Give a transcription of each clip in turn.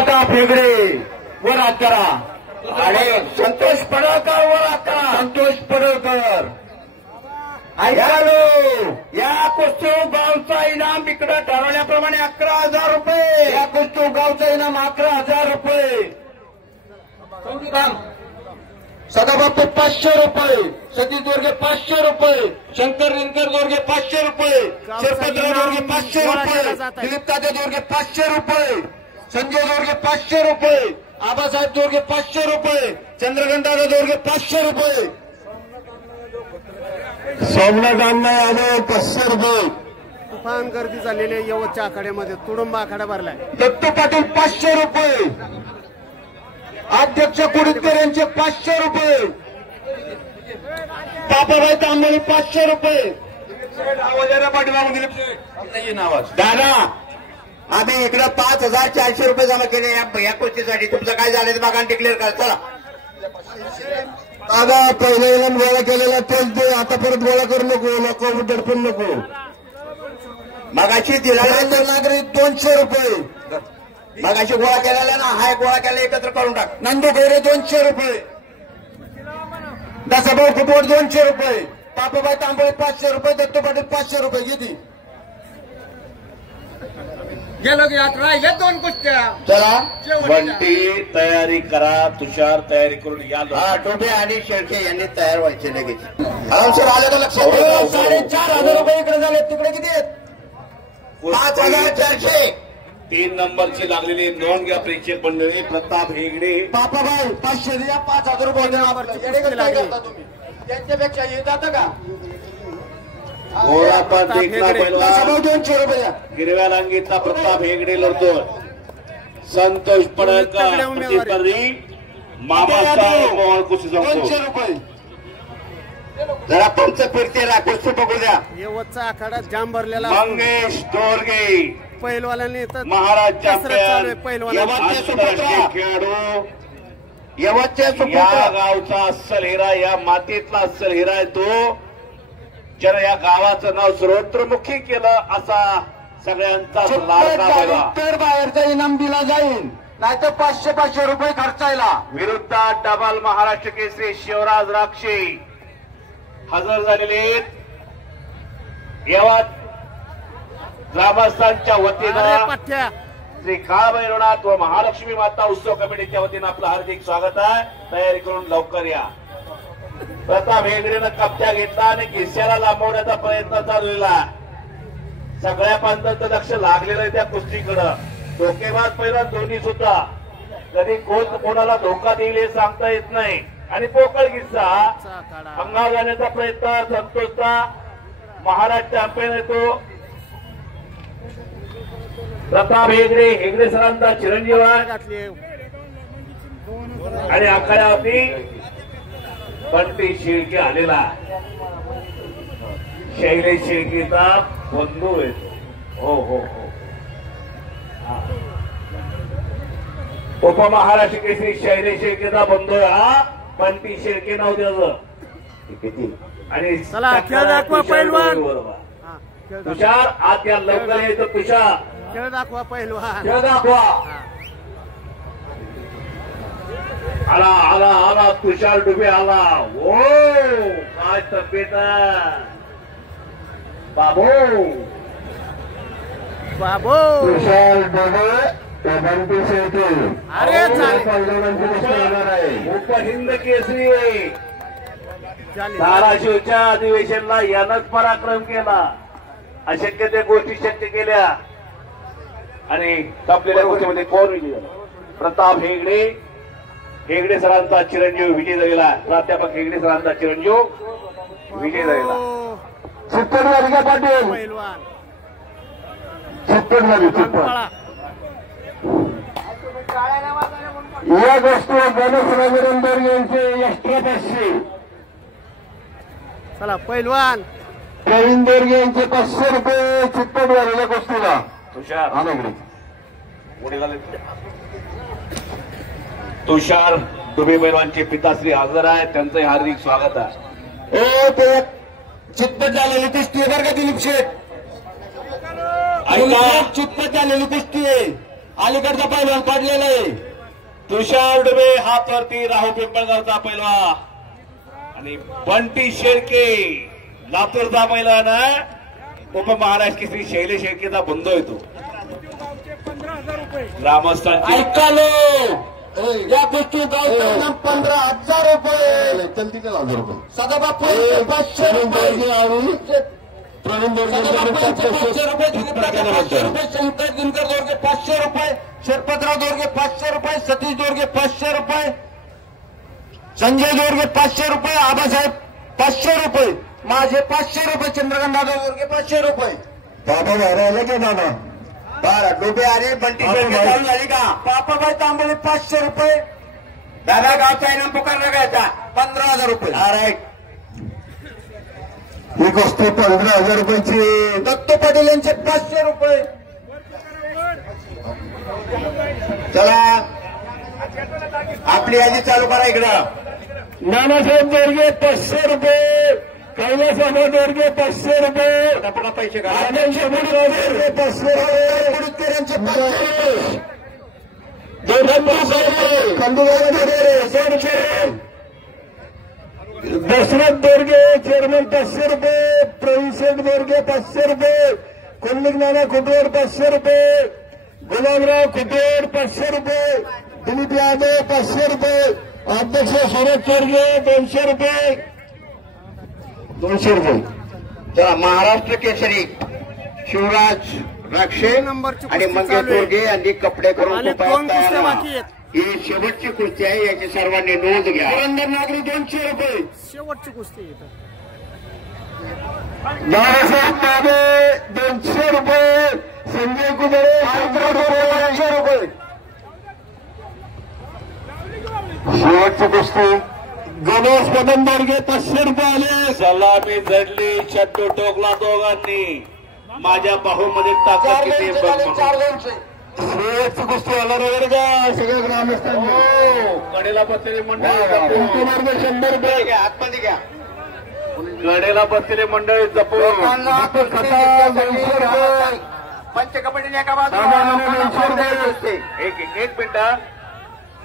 प्रताप हेगडे वर हात करा आणि संतोष पडळकर वर हात करा. संतोष पडळकर ऐकालो या कुस्ती गावचा इनाम इकडे ठरवल्याप्रमाणे 11,000 रुपये. या कुस्ती गावचा इनाम 11,000 रुपये. सदाबापू 500 रुपये. सतीश दोरगे 500 रुपये. शंकर रिंकर दोरगे 500 रुपये. शिरपतराव दोरगे 500 रुपये. दिलीप तात्या दोरगे 500 रुपये. संजय दोरगे 500 रुपये. आबासाहेब दोरगे 500 रुपये. चंद्रकांतदादा दोरगे 500 रुपये. सोमनाथ अण्णा यादव 500 रुपये. तुफान गर्दी झालेली आहे यवतच्या आखाड्यामध्ये. तुडुंब आखाडा भरलाय. दत्तू पाटील 500 रुपये. अध्यक्ष कुडीतकर यांचे 500 रुपये. पापाबाई तांबोळी 500 रुपये. दादा आम्ही इकडे 5,400 रुपये जमा केले या कुस्तीसाठी. तुमचं काय झालं ते बघा डिक्लेअर करा. चला दादा पहिल्या इनाम गोळा केलेला तेच दे. आता परत गोळा करू नको दडपण नको. मगाशी दिला नागरिक 200 रुपये. मगाशी गोळा केलेला ना हा गोळा केला एकत्र करून टाक. नंदू गैरे 200 रुपये. दसाभाऊ कुटवड 200 रुपये. पापाबाई तांबळे 500 रुपये. दत्तू पाटील 500 रुपये. किती गेलो की आता राहिले 2 कुस्त्या. चला बंटी तयारी करा. तुषार तयारी करून या. हा टोपे आणि शेळके यांनी तयार व्हायचे लगेच. आरामशीर आले तर लक्षात 4,500 रुपये इकडे झाले. तिकडे किती आहेत? 5,400. 3 नंबरची लागलेली नोंद घ्या प्रेक्षक मंडळी. प्रताप हेगडे पापाबाई 500 द्या. 5,000 रुपये तुम्ही त्यांच्यापेक्षा हे जातं का? घोडा पण देखला पहिला 200 रुपये. हिरव्या रांगीतला प्रताप हेगडे लढतो. संतोष पडळकर प्रतिस्पर्धी मामासाहेब मोहन कुस्ती 200 रुपये. जरा पंच फिरते कुस्ती बघू द्या. यवतचा आखाडा जाम भरलेला. मंगेश दोरगे पैलवालांनी महाराज चॅम्पियन आंतरराष्ट्रीय खेळाडू. यवतच्या या गावचा अस्सल हिरा, या मातीतला अस्सल हिरा आहे तो. ज्यानं या गावाचं नाव सर्वत्रमुखी केलं असा सगळ्यांचा लाडका बघा. तर बाहेरचा इनाम दिला जाईल नाहीतर 500 रुपये खर्चायला. विरुद्धात डबल महाराष्ट्र केसरी शिवराज राक्षे हजर झालेले आहेत. यवत ग्रामस्थांच्या वतीनं श्री काळभैरवनाथ व महालक्ष्मी माता उत्सव कमिटीच्या वतीनं आपलं हार्दिक स्वागत आहे. तयारी करून लवकर या. प्रताप हेगडेनं कब्जा घेतला आणि खिस्याला लांबवण्याचा प्रयत्न चालवलेला. सगळ्या पंचांचं लक्ष लागलेलं आहे त्या कुस्तीकडं. धोकेबाज पहिला दोन्ही सुद्धा. कधी कोण कोणाला धोका देईल हे सांगता येत नाही. आणि पोकळ किस्सा अंगावर जाण्याचा प्रयत्न संतोषचा. महाराज चॅम्पियन येतो प्रताप हेगडे. हेगडे सरांचा चिरंजीव आहे. आणि आखाड्यावरती बंटी शेळके आलेला. शैलेश शेळकेचा बंधू येतो. हो हो हो. उपमहाराष्ट्र केसरी शैलेश शेळकेचा बंधू हा बंटी शेळके नाव त्याचं. आणि तुषार आत या लवकर येतो. तुषार खेळ दाखवा पैलवान. खेळ दाखवा. आला आला आला तुषार डुबे आला. हो काय तब्येत बाबू. बाबू तुषार डुबे बंटी शेळके. अरे उपहिंद केसरी धाराशिवच्या अधिवेशनला यानंच पराक्रम केला. अशक्य त्या गोष्टी शक्य केल्या. आणि आपल्या गोष्टीमध्ये कोण विजय झाला? प्रताप हेगडे. हेगडे सरांचा चिरंजीव विजय झालेला. प्राध्यापक हेगडे सरांचा चिरंजीव विजय झालेला. चित्तूर पाटील पैलवान. या गोष्टीवर गणेश रविंदर यांचे एक्स्ट्रा 500. चला पैलवान रविंदर यांचे 500 रुपये चित्तूर या गोष्टीला. तुषार आनंद तुषार डुबे पैलवानचे पिताश्री हजर आहेत. त्यांचं हार्दिक स्वागत आहे. ओ ते चित्पट झालेली कुस्ती आहे बरं का दिलीप शेठ. चित्पट झालेली कुस्ती आहे. अलीकडचा पैलवान पडलेला आहे. तुषार डुबे हात वरती, राहू पिंपळगावचा पैलवान आणि बंटी शेळके लातूरचा पैलवान, उपमहाराष्ट्र केसरी शैलेश शेळकेचा बंधू येतो. ग्रामस्थांची ऐकालो या गोष्टी गावचा 15,000 रुपये. चलतीचे 1,000 रुपये. सदाबापू 500 रुपये आणि प्रवीण दोरगे 500 रुपये, दिलीप राजे 500 रुपये, शंकर दिनकर दोरगे 500 रुपये, शरपतराव दोरगे 500 रुपये, सतीश दोरगे 500 रुपये, संजय दोरगे 500 रुपये, आबासाहेब 500 रुपये, माझे 500 रुपये, चंद्रकांत दादा दोरगे 500 रुपये. बाबा राहिला की बाबा बरं डुबे आले. बंटी शेळके चालू झाली का? पापाबाई तांबळे 500 रुपये. दादा गावचा इनाम पुकारला घ्यायचा 15,000 रुपये. राईट. ही गोष्ट 15,000 रुपयाची. दत्तू पाटील यांचे 500 रुपये. चला आपली यादी चालू करा इकडं. नानासाहेब दोरगे 500 रुपये. कैलासबाबा दोरगे 500 रुपये. पटा पैसे का? आनंद शंभर दोरगे 500 रुपये. पुडुतकरांचे 500 रुपये. दशरथ दोरगे चेअरमन 500 रुपये. प्रवीण शेठ दोरगे 500 रुपये. कुंडलिक नाना खुटवड 500 रुपये. गुलाबराव खुटवड 500 रुपये. दिलीप यादव 500 रुपये. अध्यक्ष सुरज चोरगे 200 रुपये. 200 रुपये. चला महाराष्ट्र केसरी शिवराज राक्षे आणि मंगेश दोरगे यांनी कपडे करून ही शेवटची कुस्ती आहे. याची सर्वांनी नोंद घ्या. पुरंदर नागरी 200 रुपये. शेवटची कुस्ती दादासाहेब मागे 200 रुपये. संजय कुबरे 200 रुपये. शेवटची कुस्ती गणेश कदम दोरगे 500 रुपये आले. सलामी जडली, चट्टू टोकला दोघांनी. माझ्या बाहूमध्ये ताकद किती बघ. 4,200. शेवटची कुस्ती होणार वगैरे का सगळ्या ग्रामस्थांनी. कडेला बसलेले मंडळी 100 रुपये. घ्या आतमध्ये घ्या. कडेला बसलेले मंडळी जपून. पंच कबड्डी एका बाजूला. एक मिनिट.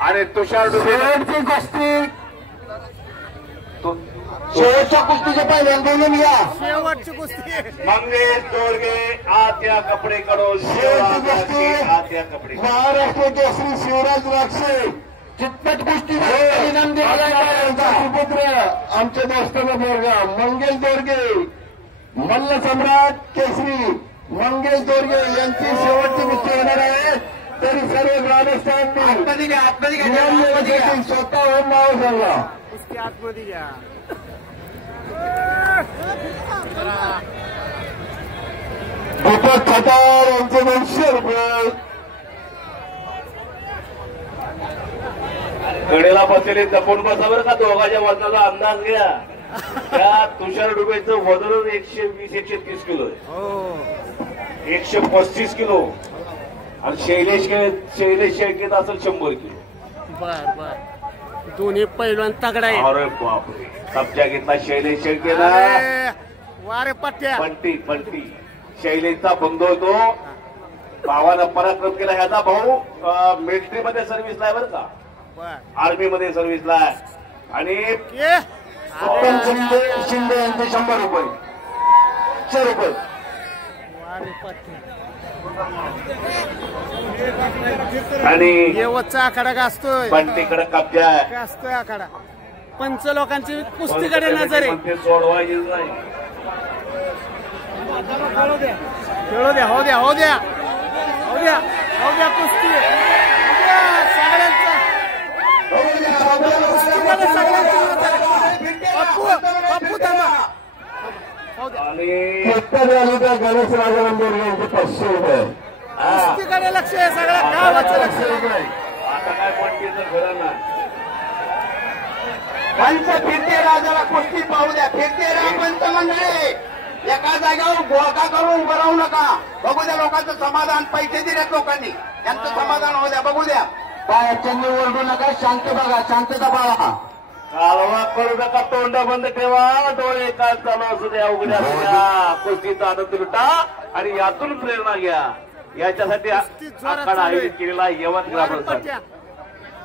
आणि तुषार डुबे शेवटची कुस्ती. शेवटच्या कुस्तीचे पहिल्यांदा बोलून घ्या. शेवटची कुस्ती मंगेश दोरगे आत या कपडे कडून. शिवराज राक्षे आत या कपडे. महाराष्ट्र केसरी शिवराज राक्षे चितपट कुस्ती सुपुत्र आमच्या दोस्ताचा बोरगा मंगेश दोरगे. मल्ल सम्राट केसरी मंगेश दोरगे यांची शेवटची कुस्ती होणार आहे. तरी सर्व ग्रामस्थांनी आतमध्ये घ्या. आतमध्ये घ्या. स्वतःहून नाव सांगा. कुस्ती आतमध्ये घ्या. दीपक खतार यांचे 200 रुपये. कडेला बसलेले जपून बसा बरं का. दोघांच्या वजनाचा अंदाज घ्या. त्या तुषार डुबेचं वजन 120-130 किलो आहे. 135 किलो. आणि शैलेश शेळकेत असेल 100 किलो. बर बर दोन्ही पैलवान तगडा आहे. अरे बापरे. कब्जा घेतला शैलेश शेळकेला. वारे पट्ट्या. पंटी शैलेशचा बंधू होतो. भावानं पराक्रम केला. ह्याचा भाऊ मिलिटरीमध्ये सर्व्हिसला आहे बरं का. आर्मीमध्ये सर्व्हिसला आहे. आणि उत्तम शिंदे यांचे 100 रुपये. 100 रुपये. वारे पट्ट्या. आणि येवतचा आखाडा गाजतोय. पंटीकडे कब्जा आहे. गाजतोय आखाडा. पंच लोकांची कुस्तीकडे नजर आहे. ते सोडवायचीच नाही. खेळू द्या. हो द्या हो द्या हो द्या हो द्या कुस्ती. सगळ्यांचा बापू थांबा. आणि गणेश राजाराम यांचे 500 रुपये. कुस्तीकडे लक्ष आहे. सगळ्या गावाचं लक्ष आहे. आता काय पंटीचं खरं ना. पंच फिरते राजाला कुस्ती पाहू द्या. फिरते राजा पंच मंडळी एका जागेवर गोळका करून उभं राहू नका. बघू द्या लोकांचं समाधान. पैसे दिलेत लोकांनी. त्यांचं समाधान होऊ द्या. बघू द्या. बाहेरच्यांनी ओरडू नका. शांत बघा. शांतता बाळा. कालवा करू नका. तोंड बंद ठेवा. डोळे काल चालू असू द्या. उघड्या असू द्या. कुस्तीचा आनंद लुटा आणि यातून प्रेरणा घ्या. याच्यासाठी आखाडा आयोजित केलेला यवत ग्रामीण संघ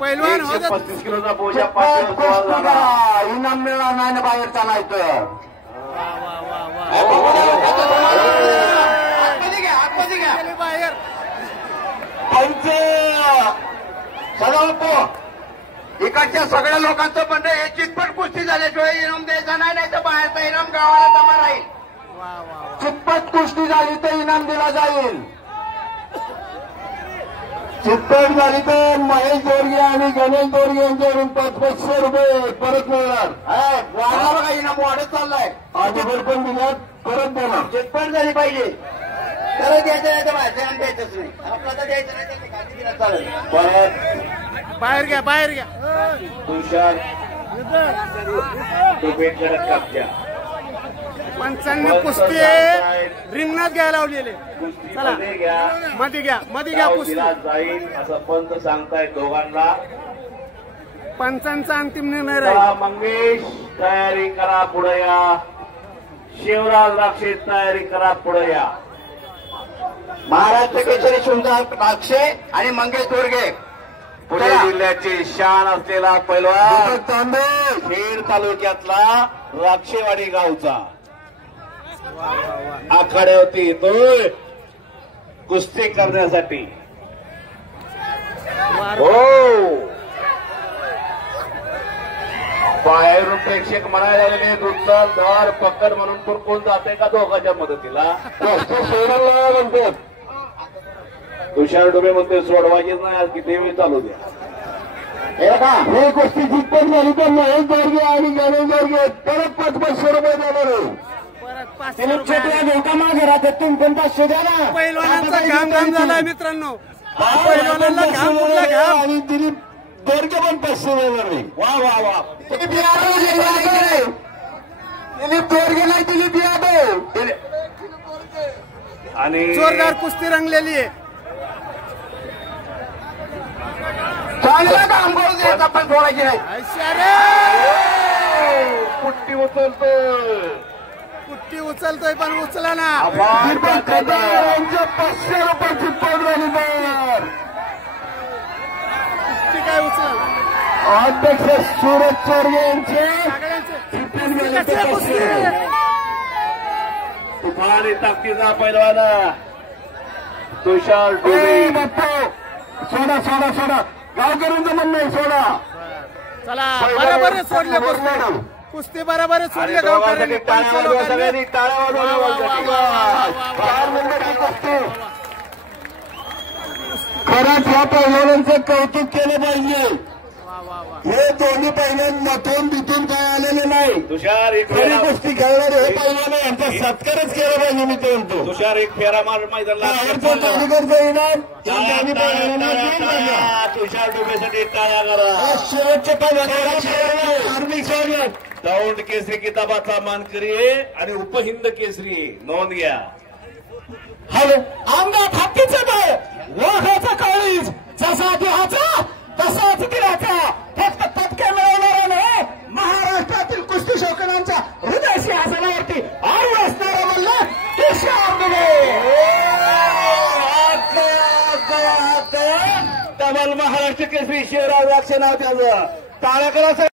पैलवान हो 135 किलोचा बोजा 5 दिवस झाला. इनाम मिळणार नाही ना बाहेर चालायचं. बाहेर सदाबापू इकडच्या सगळ्या लोकांचं म्हणणं हे चितपट कुस्ती झाल्याशिवाय इनाम द्यायचा नाही, नाही तर बाहेरचा इनाम गावाला जमा राहील. चितपट कुस्ती झाली तर इनाम दिला जाईल. चितपट झाली तर महेश दोरगे आणि गणेश दोरगे यांच्याकडून 500 रुपये परत मिळणार. वाढा बघा, इनाम वाढत चाललाय. अगोदर पण दिल्यात, परत देणार. चितपट झाली पाहिजे तर द्यायचं, नाही तर बाहेरचं इनाम द्यायचंच नाही. आपल्याला द्यायचं नाही तर खाली दिलं चालेल. परत बाहेर घ्या, बाहेर घ्या. तुषार डुबेकडे कब्जा. 95 कुस्ती रिंगणात घ्यायला लावलेले. चला मध्ये घ्या, मध्ये घ्या कुस्ती. जाईल असं पंत सांगतायत दोघांना. पंचांचा अंतिम निर्णय राहील. मंगेश तयारी करा, पुढे या. शिवराज राक्षे तयारी करा, पुढे या. महाराष्ट्र केसरी सुंदर राक्षे आणि मंगेश दोरगे पुणे जिल्ह्याची शान असलेला पैलवान खेड तालुक्यातला राक्षेवाडी गावचा आखाड्यावरती येतोय कुस्ती करण्यासाठी. हो, बाहेरून प्रेक्षक म्हणायला लागले उचल धर पकड म्हणून पण कोण जाते का दोघांच्या मदतीला. म्हणतो तुषार डुबे म्हणते सोडवायचीच नाही, आज किती वेळ चालू द्या. हे गोष्टी जितपत झाली तर महेश दोरगे आणि गणेश दोरगे परत 500 रुपये देणार आहे. परत छोट्या घेता घरात तुम्ही पण 500 द्या ना. पैलवानांचा घाम घाम झालाय मित्रांनो. पैलवानांना घाम उठला घाम. आणि दिलीप दोरगे पण 500 देणार नाही. वा वा वा. दिलीप दोरगे नाही, दिलीप यादव. आणि जोरदार कुस्ती रंगलेली आहे. चांगला काम करू द्यायचा पण सोडायची नाही. पुट्टी उचलतोय, कुट्टी उचलतोय पण उचला ना. 500 रुपये चितपट झाली तर कुस्ती काय उचल. अध्यक्ष सूरज चोरगे यांचे तुफानी ताकदीचा पैलवान तुषार डुबे. सोडा सोडा सोडा, गावकऱ्यांचं म्हणणं आहे सोडा. चला बरोबर सोडले कुस्ती. कुस्ती बरोबर सोडले गावकऱ्यांनी. सगळ्यांनी टाळ्या खरंच या पैलवानांचं कौतुक केलं पाहिजे. हे दोन्ही पैलवान नथून बिथून काय आलेले नाही. तुषार एक खरी कुस्ती खेळणारे हे पैलवान यांचा सत्कारच केला पाहिजे. मी ते म्हणतो तुषार एक फेरा मार मैदानला. कार्यकर्ता इनाम तुषार डुबेसाठी टाळ्या करा. शेवटचे पैलवान हार्दिक स्वागत. दौंड केसरी किताबाचा मानकरी आहे आणि उपहिंद केसरी आहे, नोंद घ्या. हॅलो, अंगात हत्तीचं बळ, वाघाचा काळीज, जसा देहाचा तसाच दिलाचा. फक्त पदके मिळवणाऱ्याने महाराष्ट्रातील कुस्ती शौकीनांच्या हृदय सिंहासनावरती आरूढ असणारा मल्ल तुषार डुबे. डबल महाराष्ट्र केसरी शिवराज राक्षे नाव त्याचं. टाळ्या करा.